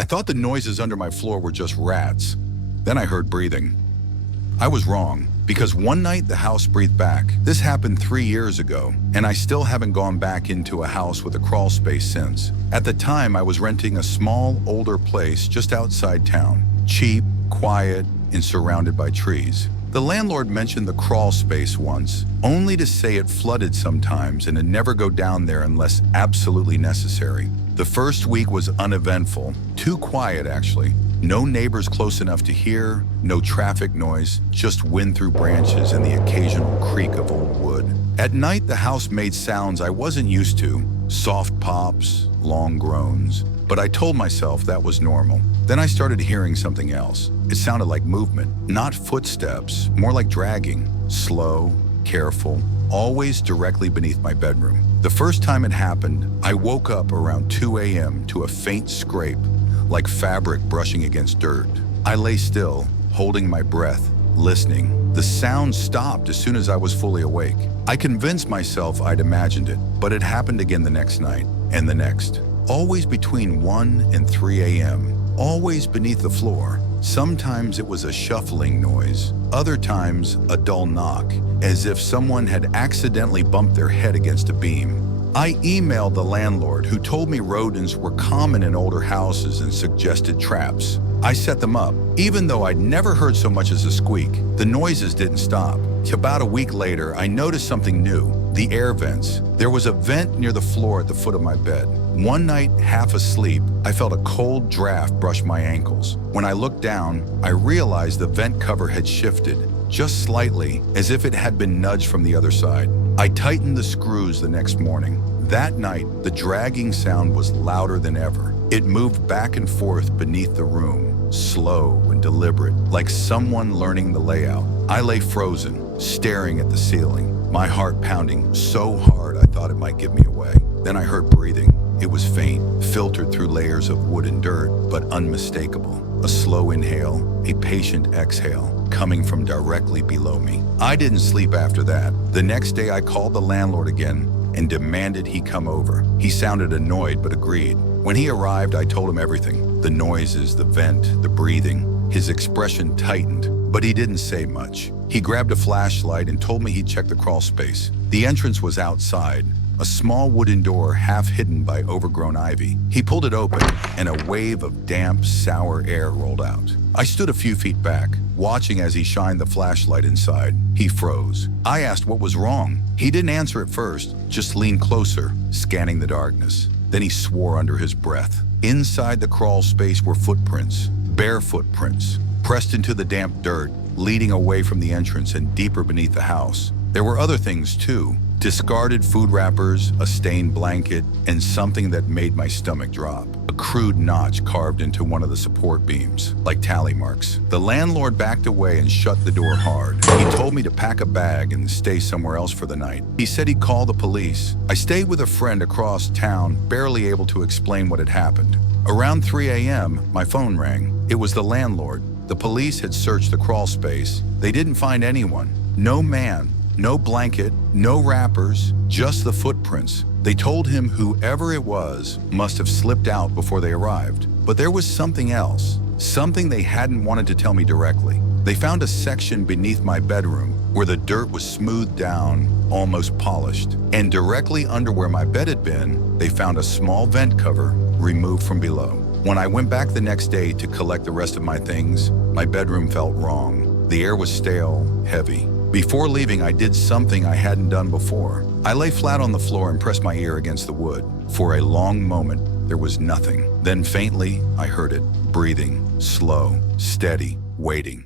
I thought the noises under my floor were just rats. Then I heard breathing. I was wrong, because one night the house breathed back. This happened 3 years ago, and I still haven't gone back into a house with a crawl space since. At the time, I was renting a small, older place just outside town. Cheap, quiet, and surrounded by trees. The landlord mentioned the crawl space once, only to say it flooded sometimes and to never go down there unless absolutely necessary. The first week was uneventful, too quiet actually. No neighbors close enough to hear, no traffic noise, just wind through branches and the occasional creak of old wood. At night, the house made sounds I wasn't used to, soft pops, long groans, but I told myself that was normal. Then I started hearing something else. It sounded like movement, not footsteps, more like dragging, slow, careful, always directly beneath my bedroom. The first time it happened, I woke up around 2 a.m. to a faint scrape, like fabric brushing against dirt. I lay still, holding my breath, listening. The sound stopped as soon as I was fully awake. I convinced myself I'd imagined it, but it happened again the next night, and the next. Always between 1 and 3 a.m., always beneath the floor. Sometimes it was a shuffling noise, other times a dull knock, as if someone had accidentally bumped their head against a beam. I emailed the landlord, who told me rodents were common in older houses and suggested traps. I set them up. Even though I'd never heard so much as a squeak, the noises didn't stop. About a week later, I noticed something new, the air vents. There was a vent near the floor at the foot of my bed. One night, half asleep, I felt a cold draft brush my ankles. When I looked down, I realized the vent cover had shifted, just slightly, as if it had been nudged from the other side. I tightened the screws the next morning. That night, the dragging sound was louder than ever. It moved back and forth beneath the room, slow and deliberate, like someone learning the layout. I lay frozen, staring at the ceiling, my heart pounding so hard I thought it might give me away. Then I heard breathing. It was faint, filtered through layers of wood and dirt, but unmistakable. A slow inhale, a patient exhale, coming from directly below me. I didn't sleep after that. The next day I called the landlord again and demanded he come over. He sounded annoyed but agreed. When he arrived, I told him everything. The noises, the vent, the breathing. His expression tightened, but he didn't say much. He grabbed a flashlight and told me he'd check the crawl space. The entrance was outside, a small wooden door half hidden by overgrown ivy. He pulled it open, and a wave of damp, sour air rolled out. I stood a few feet back, watching as he shined the flashlight inside. He froze. I asked what was wrong. He didn't answer at first, just leaned closer, scanning the darkness. Then he swore under his breath. Inside the crawl space were footprints, bare footprints, pressed into the damp dirt, leading away from the entrance and deeper beneath the house. There were other things too. Discarded food wrappers, a stained blanket, and something that made my stomach drop. A crude notch carved into one of the support beams, like tally marks. The landlord backed away and shut the door hard. He told me to pack a bag and stay somewhere else for the night. He said he'd call the police. I stayed with a friend across town, barely able to explain what had happened. Around 3 a.m., my phone rang. It was the landlord. The police had searched the crawl space. They didn't find anyone. No man. No blanket, no wrappers, just the footprints. They told him whoever it was must have slipped out before they arrived. But there was something else, something they hadn't wanted to tell me directly. They found a section beneath my bedroom where the dirt was smoothed down, almost polished. And directly under where my bed had been, they found a small vent cover removed from below. When I went back the next day to collect the rest of my things, my bedroom felt wrong. The air was stale, heavy. Before leaving, I did something I hadn't done before. I lay flat on the floor and pressed my ear against the wood. For a long moment, there was nothing. Then faintly, I heard it, breathing, slow, steady, waiting.